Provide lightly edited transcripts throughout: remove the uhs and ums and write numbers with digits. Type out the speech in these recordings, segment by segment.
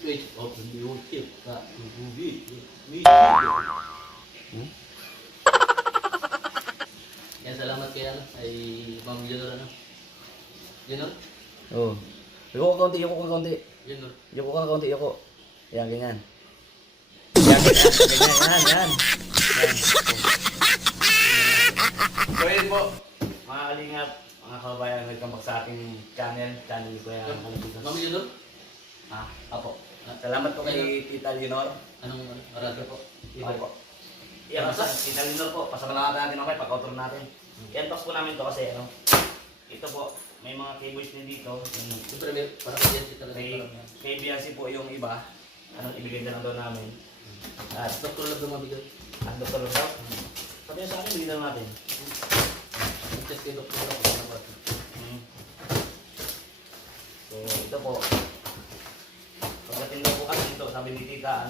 switch off the YouTube sa movie. Yan, salamat kay ano, ay Ma'am Junior ano. Junior? Oo. Yuko ka konti, yuko ka konti. Junior. Yuko ka konti, yuko. Yan, ganyan. Yan, ganyan, yan. So yun po, mga kalingap, mga kababayan, nagkambak sa aking channel ko yan. Ma'am Junior? Apo. Salamat po kay Tita Leonor. Anong arado po? Iba po. Yan, Tita Leonor po, pasalamatan natin okay, pag-outro natin. I-unbox po namin to kasi ano, ito po, may mga cables din dito. Siyempre may parang BNC talaga. Kay BNC po yung iba, anong ibigay na lang daw namin. At Dr. Love na mabigay. Dr. Lord daw. Sabi niya sa akin, bigyan na natin. Check kay Dr. Love kung ano ba. So, ito po. Pagdating daw po kasi dito, sabi ni Tita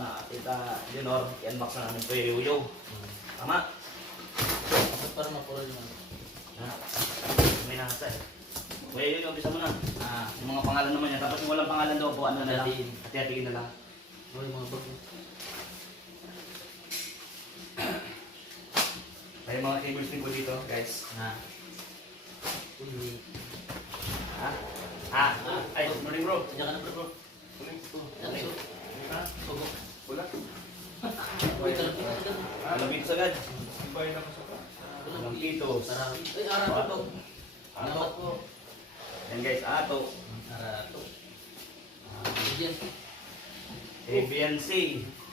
Leonor, i-unbox na namin ito yung Yuyo. Tama? Bakit parang mapuro yung ano? May nasa eh. Kuya yun, umpisa mo na. Yung mga pangalan naman niya. Tapos yung walang pangalan daw po, ano na lang. Hati-hatiin na lang. Ano yung mga bag? May mga cables din po dito, guys. Uy. Ay, morning bro. Diyan ka na bro. Morning. Sugo. Wala. Uy, kalapit ka dyan. Alamit sagad. Ibay na kasi pa. Lampitos. Ay, arato to. Salamat po. Yan guys, ato. Arato. Diyan. BNC.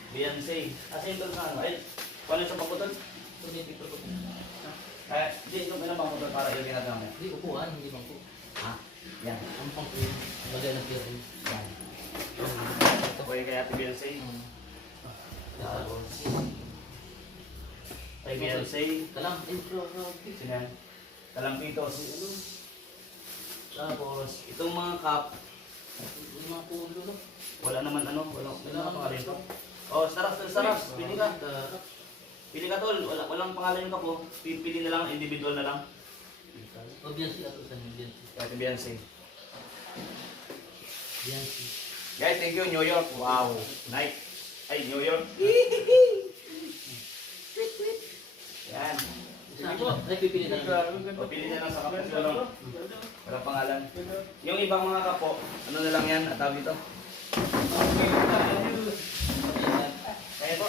BNC. Kasi ito sa ano? Ay, paano sa pagkutan? Hindi ko. Hindi, ito may pagkutan para ilagay natin namin. Hindi upuan, hindi bangko. Yan. Ang pangko yung bagay ng piro. Yan. Ito po yung kaya BNC. Kay BNC. Kalam, intro. Sinan. Kalampitos. Tapos, itong mga cup, Yung mga pulo no? wala naman ano, wala pangalan ito. Oh, sarap. Pili ka. Pili ka tol, walang pangalan yung kapo. Pili na lang, individual na lang. O BNC ato sa BNC. Kaya BNC. BNC. Guys, thank you, New York. Wow. Night. Ay, New York. Yan. Ay, pipili na lang. O, pili na lang sa kapo. Walang pangalan. Yung ibang mga kapo, ano na lang yan, atawag dito. Kaya po.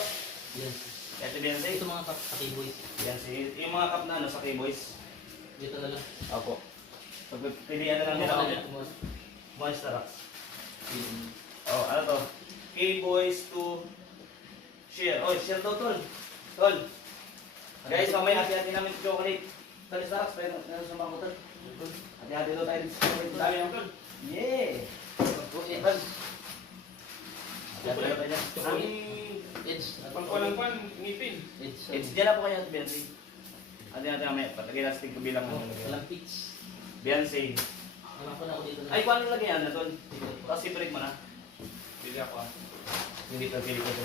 BNC. Kaya si BNC. Ito mga katiboys. BNC. Yung mga cup na ano sa K-Boys. Dito na lang. Opo. Pagpilihan na lang nila ako. Monster Rocks. Oh, ano to? K-Boys to share. Oh, share daw, tol. Tol. Guys, mamaya hati-hati namin sa chocolate. Tol, Star Rocks, pero sa mga tol. Hati-hati daw tayo sa chocolate. Dami yung tol. Yeah! Tol. Hati-hati daw tayo dyan. Edge. Pangkulang pan, ngipin. Edge. It's dyan na po kayo, Beyonce. Hati-hati mamaya. Patagay na sa tig bilang ng Walang pitch. Beyonce. Alam ko na ako dito na. Ay, kung ano lagay yan na, tol? Tapos i-break mo na. Bili ako ah. Hindi to, pili ko to.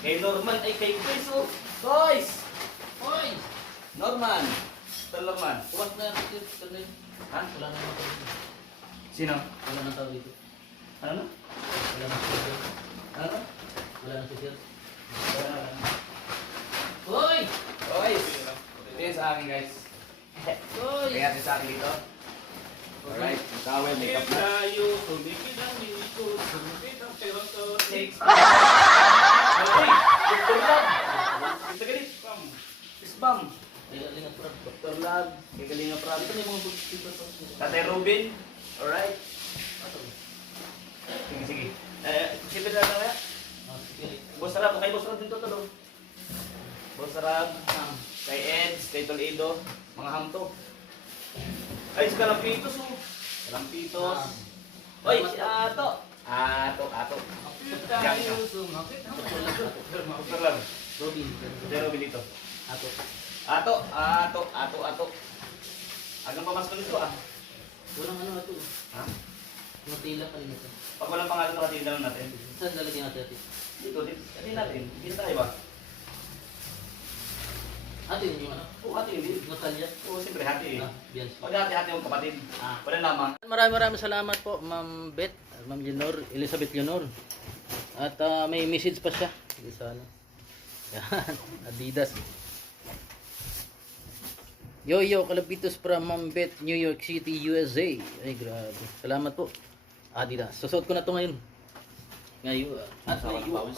Kay Norman, ay kay Chris, oh. Toys! Hoy! Norman! Tol Norman. Tuwas na yung pitch. Ha? Wala na mga tao dito. Sino? Wala na tao dito. Ano na? Wala na sisir. Ano na? Wala na sisir. Wala na. Hoy! Toys! Ito yun sa akin, guys. Hoy! Kaya natin sa akin dito. Alright, towel, makeup na. Tayo, tumikid ang dito, tumikid ang peroto. Takes. Hey! Dr. Lab! Dito ka dit. Isbam! Lingat prab. Dr. Lab. Kay Kalinga Prab. Dito na yung mga good people to. Tatay Robin. Alright. Sige. Sipit na lang kaya? Sige. Boss Rab. Kay Boss Rab din to to. Boss Rab. Kay Eds. Kay Toledo. Mga hamto. Ay, si Kalampitos oh. Kalampitos. Oy, si Ato. Ato. Tayo, sumakit ang Dr. Lab. Robin. Tatay Robin dito. Ato. Ato. Hanggang pamasok nito ah. Walang ano ato. Ha? Matila pa rin ito. Pag walang pangalan nakatingin lang natin. Saan lalagyan natin ito? Dito, hindi natin. Hindi tayo ba? Ate yun yung ano? Oo, hati hindi. Natalia. Oo, siyempre hati eh. Beyonce. Pag hati-hati yung kapatid. Wala lamang. Maraming salamat po, Ma'am Bet. Ma'am Leonor, Elizabeth Leonor. At may message pa siya. Hindi sa ano. Yan, Adidas. Yo, Kalabitos from Mambet, New York City, USA. Ay, grabe. Salamat po. Adidas. Susuot ko na to ngayon. Ngayon. At ngayon.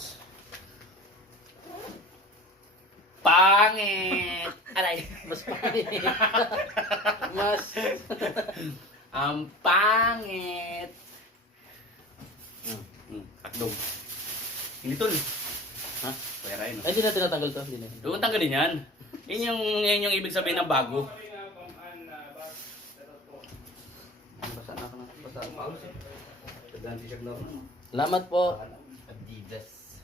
Pangit! Aray! Mas pangit. Mas. Ang pangit! Akdog. Hindi tol. Ha? Pwera yun. Ay, hindi na tinatanggal to. Hindi na. Doon tanggalin yan. Yan yung ibig sabihin ng bago. Basa na ako na. Basa ako. Tagaan t-shirt na ako. Salamat po. Adidas.